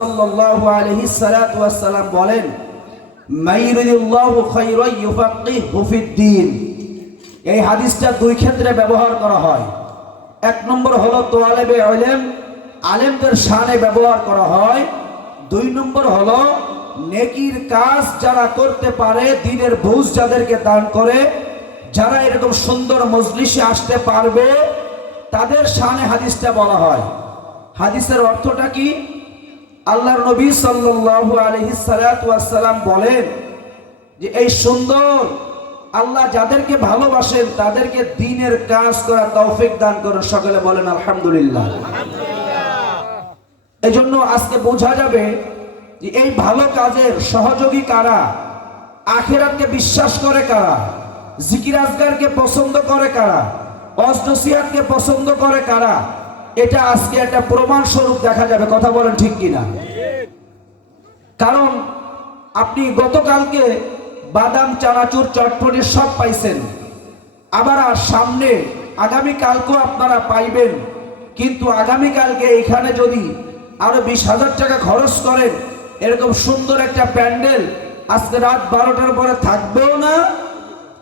সাল্লাল্লাহু আলাইহি সাল্লাতু ওয়াস সালাম বলেন, মাইয়ুরিদুল্লাহু খায়রান ইউফাক্কিহু ফিদ্দীন। এই হাদিসটা দুই ক্ষেত্রে ব্যবহার করা হয়। এক নম্বর হলো তোয়ালেবে ইলম, আলেমদের শানে ব্যবহার করা হয়। দুই নম্বর হলো নেকির কাজ যারা করতে পারে, দ্বীনের বুঝ যাদেরকে দান করে, যারা এরকম সুন্দর মজলিসে আসতে পারবে, তাদের শানে হাদিসটা বলা হয়। হাদিসের অর্থটা কি? আল্লাহর নবী সাল্লাল্লাহু আলাইহি সাল্লাতু ওয়াস সালাম বলেন যে এই সুন্দর আল্লাহ যাদেরকে ভালোবাসেন তাদেরকে দ্বীনের কাজ করার তৌফিক দান করেন। সকলে বলেন আলহামদুলিল্লাহ। এই জন্য আজকে বোঝা যাবে যে এই ভালো কাজের সহযোগী কারা, আখিরাতকে বিশ্বাস করে কারা, জিকির আজগারকে পছন্দ করে কারা, ওয়াজ নসিহতকে পছন্দ করে কারা, এটা আজকে একটা প্রমাণ স্বরূপ দেখা যাবে। কথা বলেন ঠিক কিনা? কারণ আপনি গতকালকে বাদাম, চানাচুর, চটপটি সব পাইছেন, আবার সামনে আগামীকালকেও আপনারা পাইবেন। কিন্তু আগামীকালকে এখানে যদি আরো 20,000 টাকা খরচ করেন, এরকম সুন্দর একটা প্যান্ডেল আজকে রাত 12টার পরে থাকবেও না।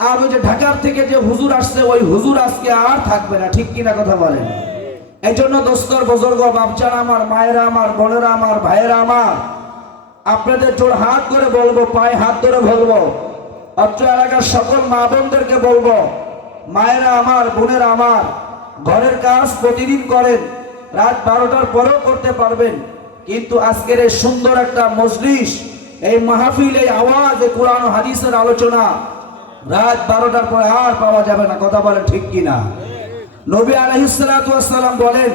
আর ওই যে ঢাকার থেকে যে হুজুর আসছে, ওই হুজুর আজকে আর থাকবে না। ঠিক কিনা কথা বলেন? এই জন্য দোস্তর, বুজুর্গ, বাপজান আমার, মায়েরা আমার, বোনেরা আমার, ভাইয়েরা আমার, আপনাদের জোর হাত করে বলবো, পায়ে হাত ধরে বলবো, অত্র এলাকার সকল মা বোনদেরকে বলবো, মায়েরা আমার, বোনেরা আমার, ঘরের কাজ প্রতিদিন করেন, রাত 12টার পরেও করতে পারবেন। কিন্তু আজকের এই সুন্দর একটা মজলিস, এই মাহফিল, এই আওয়াজ, এই কোরআন ও হাদিসের আলোচনা রাত 12টার পরে আর পাওয়া যাবে না। কথা বলেন ঠিক কিনা? নবী আলাইহিস সালাতু ওয়াস সালাম বলেন,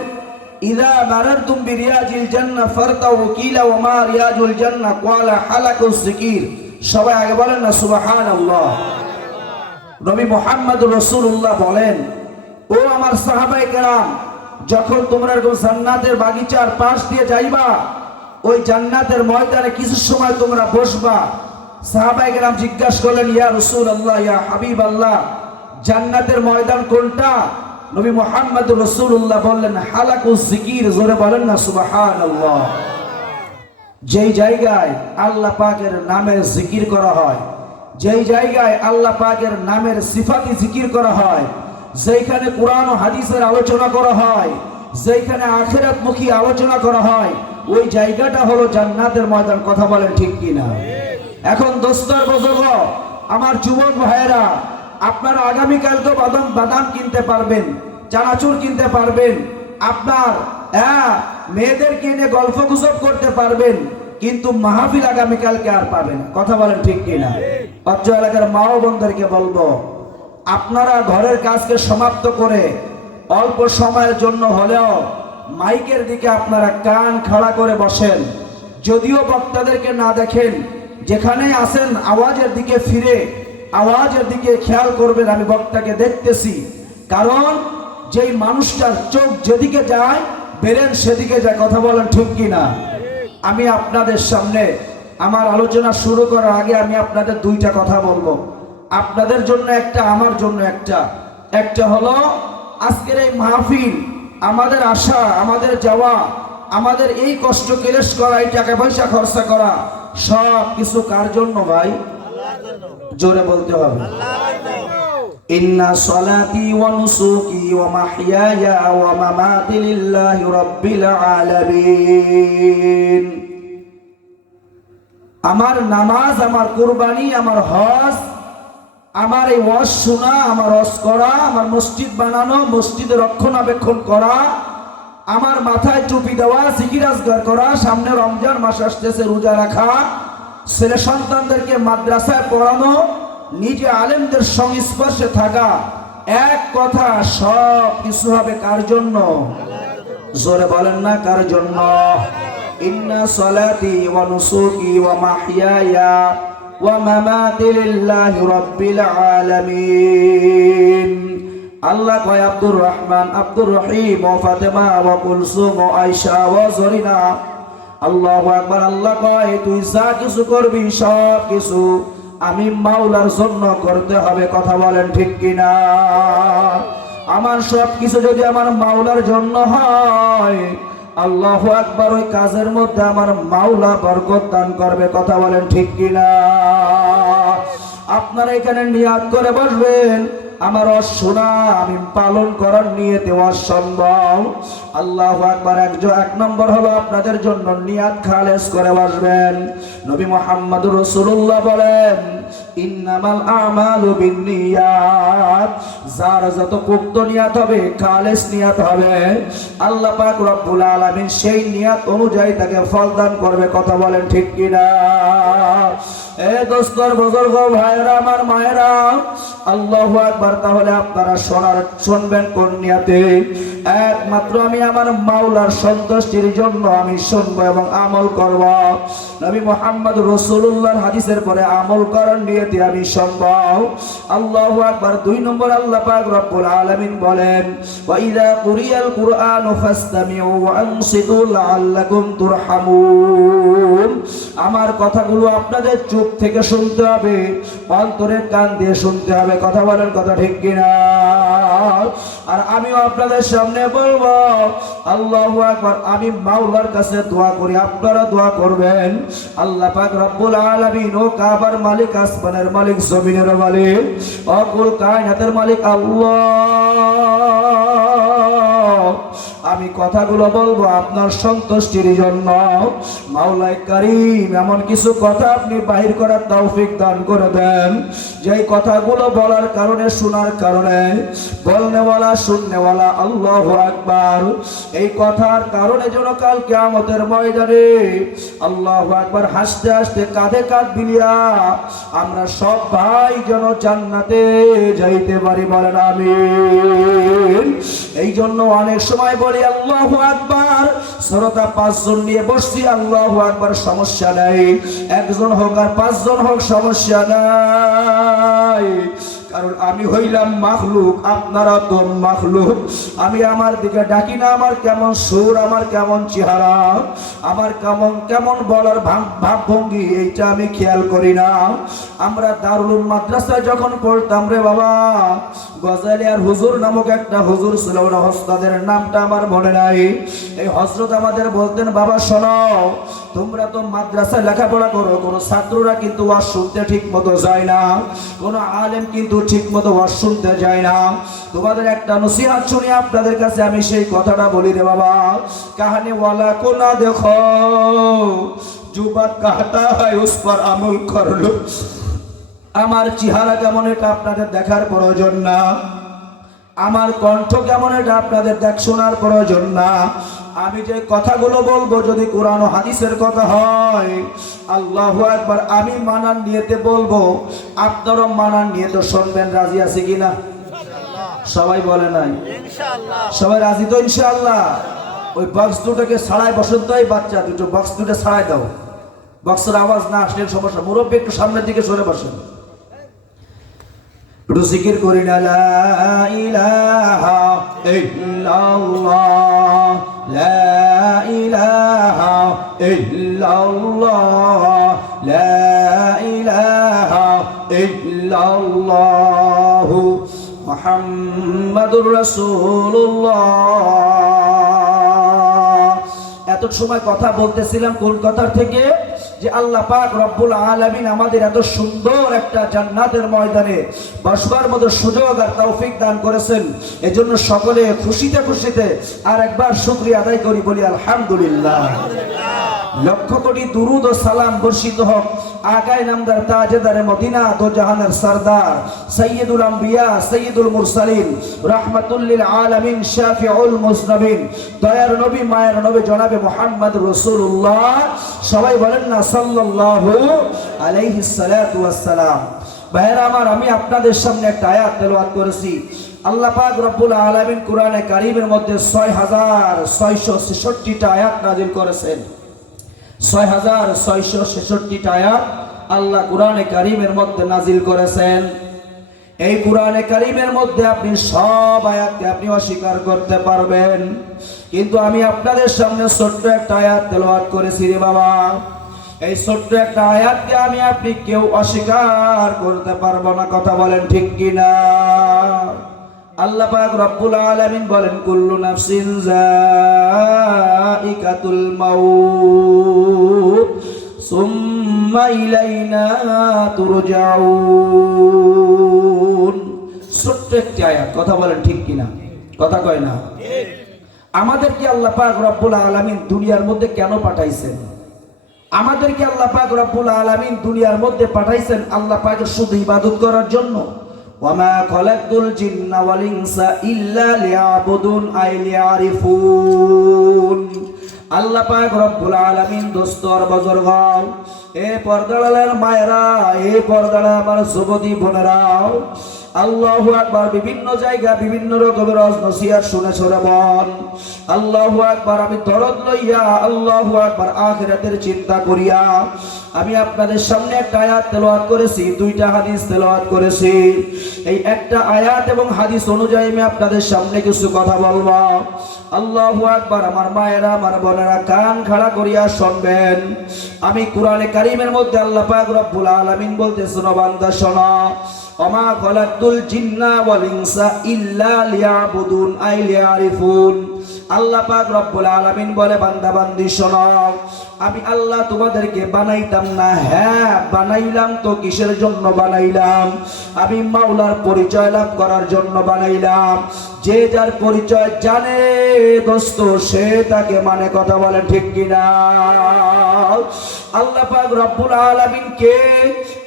ইযা মারারতুম বিরিয়াজিল জান্নাহ ফারতাউ কিলা ওয়া মা রিয়াজুল জান্নাহ ক্বালা হালাকুস যিকির। সবাই আগে বলেন না সুবহানাল্লাহ। নবী মুহাম্মদুর রাসূলুল্লাহ বলেন, ও আমার সাহাবায়ে কেরাম, যখন তোমরা এরকম জান্নাতের বাগিচার পাশ দিয়ে যাইবা, ওই জান্নাতের ময়দানে কিছু সময় তোমরা বসবা। সাহাবায়ে কেরাম জিজ্ঞাসা করলেন, ইয়া রাসূলুল্লাহ, ইয়া হাবিবাল্লাহ, জান্নাতের ময়দান কোনটা? নবী মুহাম্মদুর রাসূলুল্লাহ বললেন, হালাকুস যিকির। জোরে বলেন না সুবহানাল্লাহ। যেই জায়গায় আল্লাহ পাকের নামের জিকির করা হয়, যেই জায়গায় আল্লাহ পাকের নামের সিফাতি জিকির করা হয়, যেখানে কোরআন ও হাদিসের আলোচনা করা হয়, যেখানে আখিরাতমুখী আলোচনা করা হয়, ওই জায়গাটা হলো জান্নাতের ময়দান। কথা বলেন ঠিক কিনা? এখন দোস্তর, বুজুর্গ, আমার যুবক ভাইয়েরা, আপনারা আগামীকালকে বাদাম কিনতে পারবেন, চানাচুর কিনতে পারবেন, আপনার মেয়েদেরকে নিয়ে গল্প গুজব করতে পারবেন, কিন্তু মাহফিল আগামীকালকে আর পাবেন। কথা বলেন ঠিক কিনা? অত্র এলাকার মা ও বোনদেরকে বলবো, আপনারা ঘরের কাজকে সমাপ্ত করে অল্প সময়ের জন্য হলেও মাইকের দিকে আপনারা কান খাড়া করে বসেন। যদিও বক্তাদেরকে না দেখেন, যেখানেই আসেন আওয়াজের দিকে ফিরে আওয়াজের দিকে খেয়াল করবেন, আমি বক্তাকে দেখতেছি। কারণ যেই মানুষটার চোখ যেদিকে যায়, বেরেন সেদিকে যায়। কথা বলেন ঠিক কিনা? আমি আপনাদের সামনে আমার আলোচনা শুরু করার আগে আমি আপনাদের দুইটা কথা বলবো, আপনাদের জন্য একটা, আমার জন্য একটা। একটা হলো আজকের এই মাহফিল, আমাদের আশা, আমাদের যাওয়া, আমাদের এই কষ্ট ক্লেশ করা, এই টাকা পয়সা খরচা করা, সব কিছু কার জন্য ভাই? জোরে বলতে হবে। ইন্না সলাতি ওয়া নুসুকি ওয়া মাহইয়ায়া ওয়া মামাতি লিল্লাহি রাব্বিল আলামিন। আমার নামাজ, আমার কুরবানি, আমার হজ, আমার এই ওয়াজ শোনা, আমার হজ করা, আমার মসজিদ বানানো, মসজিদের রক্ষণাবেক্ষণ করা, আমার মাথায় টুপি দেওয়া, জিকির আজগার করা, সামনে রমজান মাস আসতেছে, রোজা রাখা, ছেলে সন্তানদেরকে মাদ্রাসায় পড়ানো, নিজে আলেমদের সংস্পর্শে থাকা, এক কথা সব কিছু হবে কার জন্য? জোরে বলেন না কার জন্য? ইন্না সলাতি ওয়া নুসুকি ওয়া মাহইয়ায়া ওয়া মামাতি লিল্লাহি রাব্বিল আলামিন। আল্লাহ কয়, আব্দুর রহমান, আব্দুর রহিম ও ফাতেমা ওয়া কুলসুম ও আয়েশা ওয়া জরিনা। আল্লাহু আকবার। আল্লাহ কয়, তুই যা কিছু করবি সব কিছু আমি মাওলার জন্য করতে হবে। কথা বলেন ঠিক কিনা? আমার সব কিছু যদি আমার মাওলার জন্য হয়, আল্লাহু আকবার, ওই কাজের মধ্যে আমার মাওলা বরকত দান করবে। কথা বলেন ঠিক কিনা? আপনারা এখানে নিয়াত করে বসবেন, আমার শোনা আমি পালন করার নিয়তে অসম্ভব। আল্লাহু আকবার। এক নম্বর হলো আপনাদের জন্য নিয়াত খালেস করে বসবেন। নবী মুহাম্মদুর রাসূলুল্লাহ বলেন, ইন্নামাল আমালু বিন্নিয়াত, যার যত পুক্ত নিয়াত হবে, খালেস নিয়াত হবে, আল্লাহ পাক রব্বুল আলামিন সেই নিয়াত অনুযায়ী তাকে ফল দান করবে। কথা বলেন ঠিক কিনা? এ দোস্তর, বুজুর্গ ভাইরা, আমার মায়েরা, আল্লাহু আকবার। তাহলে আপনারা শুনবেন কোন নিয়াতে? একমাত্র আমি আমার মাওলার সন্তুষ্টির জন্য আমি শুনবো এবং আমল করব। নবী মুহাম্মদ রাসূলুল্লাহর হাদিসের পরে আমল করার নিয়তে আমি শুনবো। আল্লাহু আকবার। 2 নম্বর, আল্লাহ পাক রব্বুল আলামিন বলেন, ওয়া ইযা কুরিয়াল কুরআনু ফাসতামিউ ওয়া আনসিতু লাআল্লাকুম তুরহামুন। আমার কথাগুলো আপনাদের চোখ থেকে শুনতে হবে, অন্তরের কান দিয়ে শুনতে হবে। কথা বলেন, কথা ঠিক কিনা? আর আমিও আপনাদের সামনে বলবো, আল্লাহু আকবার। আমি মাওলার কাছে দোয়া করি, আপনারা দোয়া করবেন। আল্লাহ পাক রব্বুল আলামিন, ও কাবার মালিক, আসমানের মালিক, জমিনের মালিক, অকুল কায়নাতের মালিক আল্লাহ, আমি কথাগুলো বলবো আপনার সন্তুষ্টির জন্য। মাওলাই কারীম এমন কিছু কথা আপনি বাহির করার তৌফিক দান করে দেন, যে কথাগুলো বলার কারণে, শোনার কারণে, বলনেওয়ালা শুননেওয়ালা, আল্লাহু আকবার, এই কথার কারণে যেন কাল কিয়ামতের ময়দানে আল্লাহু আকবার হাসতে হাসতে কাঁধে কাঁধ মিলিয়া আমরা সব ভাই যেন জান্নাতে যাইতে পারি। বলেন আমিন। এই জন্য অনেক সময় বলি আল্লাহু আকবার, শ্রোতা 5 জন নিয়ে বসছি, আল্লাহু আকবার, সমস্যা নাই, 1 জন হোক আর 5 জন হোক, সমস্যা নাই। কারণ আমি হইলাম মাখলুক, আপনারা তো মাখলুক। আমি আমার দিকে ডাকি না, আমার কেমন সুর, আমার কেমন চেহারা, আমার কেমন বলার ভাবভঙ্গি, এইটা আমি খেয়াল করি না। আমরা দারুল মাদ্রাসায় যখন পড়তাম রে বাবা, গজালিয়ার হুজুর নামক একটা হুজুর ছিল, ওরা হস্তাদের নামটা আমার মনে নাই। এই হযরত আমাদের বলতেন, বাবা শোনো, তোমরা তো মাদ্রাসায় লেখাপড়া করো, কোনো ছাত্ররা কিন্তু ওয়াজ শুনতে ঠিক মতো যায় না, কোনো আলেম কিন্তু ঠিক মতো ওয়াজ শুনতে যায় না। তোমাদের একটা নসিহত শুনি আপনাদের কাছে আমি সেই কথাটা বলি রে বাবা। কাহানি ওয়ালা को ना देखो जो बात कहता है उस पर अमल कर लो। আমার চেহারা কেমন এটা আপনাদের দেখার প্রয়োজন না, আমার কণ্ঠ কেমন এটা আপনাদের শোনার প্রয়োজন না। আমি যে কথাগুলো বলবো যদি কোরআন ও হাদিসের কথা হয়, আল্লাহু আকবার, আমি মানার নিয়তে বলবো, আপনারা মানার নিয়তে শুনবেন। রাজি আছে কিনা? সবাই বলে নাই? ইনশাআল্লাহ। সবাই রাজি তো? ইনশাআল্লাহ। ওই বক্স দুটোকে ছাড়াই বসেন তো, এই বাচ্চা দুটো বক্স দুটো ছাড়াই দাও, বক্সের আওয়াজ না আসলে সমস্যা। মুরব্বী একটু সামনের দিকে সরে বসেন, একটু জিকির করি না, লা ইলাহা ইল্লাল্লাহ, লা ইলাহা ইল্লাল্লাহ, লা ইলাহা ইল্লাল্লাহ, মুহাম্মাদুর রাসূলুল্লাহ। এত সময় কথা বলতেছিলাম কলকাতার থেকে, যে আল্লাহ পাক রব্বুল আলামিন আমাদের এত সুন্দর একটা জান্নাতের ময়দানে বসবার মতো সুযোগ আর তৌফিক দান করেছেন। এজন্য সকলে খুশিতে খুশিতে আর একবার শুকরিয়া আদায় করি, বলি আলহামদুলিল্লাহ। লক্ষ কোটি দুরুদ ও সালাম বর্ষিত হোক আকায়ে নামদার তাজেদারে মদিনা, দো জাহানের সরদার, সাইয়্যিদুল আম্বিয়া, সাইয়্যিদুল মুরসালিন, রাহমাতুল লিল আলামিন, শাফিউল মুজনাবিন, দয়ার নবী, মায়ের নবী জনাবে মুহাম্মদুর রাসূলুল্লাহ। সবাই বলেন না সাল্লাল্লাহু আলাইহি সাল্লাতু ওয়াস সালাম। ভাইরা আমার, আমি আপনাদের সামনে একটা আয়াত তেলাওয়াত করেছি। আল্লাহ পাক রব্বুল আলামিন কোরআনে কারীমের মধ্যে 6666টা আয়াত নাযিল করেছেন। 6666টা আয়াত আল্লাহ কোরআনে কারীমের মধ্যে নাযিল করেছেন। এই কোরআনে কারীমের মধ্যে আপনি সব আয়াতকে আপনি অস্বীকার করতে পারবেন, কিন্তু আমি আপনাদের সামনে ছোট্ট একটা আয়াত তেলাওয়াত করেছি রে বাবা। এই ছোট্ট একটা আয়াতকে আমি আপনি কেউ অস্বীকার করতে পারবো না। কথা বলেন ঠিক কিনা? আল্লাহ পাক রব্বুল আলামিন বলেন কুল্লু নাফসিন যায়িকাতুল মাউত সুম্মা ইলাইনা তুরজাউন। ছোট্ট একটি আয়াত, কথা বলেন ঠিক কিনা? কথা কয় না? আমাদেরকে আল্লাহ পাক রব্বুল আলামিন দুনিয়ার মধ্যে কেন পাঠাইছেন? আমাদেরকে আল্লাহ পাক রব্বুল আলামিন দুনিয়ার মধ্যে পাঠাইছেন আল্লাহ পাকের শুধু ইবাদত করার জন্য। ওয়ামা খালাকতুল জিন্না ওয়াল ইনসা ইল্লা লিয়াবুদুন আই লিয়ারিফুন। আল্লাহ পাক রব্বুল আলামিন দোস্তর বুজুর্গ, এ পর্দালালের মায়েরা, এ পর্দালা আমার যুবতী বোনেরা, আল্লাহু আকবার। বিভিন্ন জায়গা বিভিন্ন রকমের নসিহত শুনে বল আল্লাহু আকবার। আমি দরদ লইয়া আল্লাহু আকবার আখিরাতের চিন্তা করিয়া আমি আপনাদের সামনে একটা আয়াত তেলাওয়াত করেছি, দুইটা হাদিস তেলাওয়াত করেছি। এই একটা আয়াত এবং হাদিস অনুযায়ী আমি আপনাদের সামনে কিছু কথা বলবো। আল্লাহু আকবার। আমার মায়েরা, আমার বোনেরা, কান খাড়া করিয়া শুনবেন। আমি কোরআনে কারীমের মধ্যে আল্লাহ পাক রব্বুল আলামিন বলতেছেন, বান্দা শোনো, ওমা খালাকতুল জিন্না ওয়াল ইনসা ইল্লা লিয়াবুদুন আই লিয়ারিফুন। আল্লাহ পাক রব্বুল আলামিন বলে, বান্দা বান্দি শোনো, আমি আল্লাহ তোমাদেরকে বানাইতাম না? হ্যাঁ বানাইলাম তো। কিসের জন্য বানাইলাম? আমি মাওলার পরিচয় লাভ করার জন্য বানাইলাম। যে যার পরিচয় জানে দোস্ত, সে তাকে মানে, কথা বলেন ঠিক কিনা? আল্লাহ পাক রব্বুল আলামিন কে?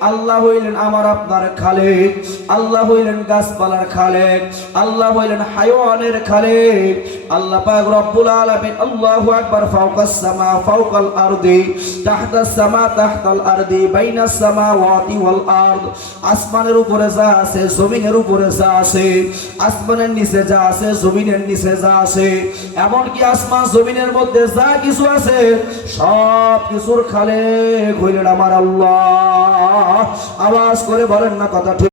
আল্লাহ হইলেন আমার আপনার খালেক, আল্লাহ হইলেন গাছপালার খালেক, আল্লাহ হইলেন হায়াওয়ানের খালেক। আল্লাহ পাক রব্বুল আলামিন আল্লাহু আকবার। ফাওকাস সামা ফাওকাল আরদি, তাহতাস সামা তাহতাল আরদি, বাইনাস সামাওয়াতি ওয়াল আরদ। আসমানের উপরে যা আছে, জমিনের উপরে যা আছে, আসমানের নিচে যা আছে, জমিনের নিচে যা আছে, এমনকি আসমান জমিনের মধ্যে যা কিছু আছে সব কিছুর খালেক হইলেন আমার আল্লাহ। আওয়াজ করে বলেন না কথা ঠিক?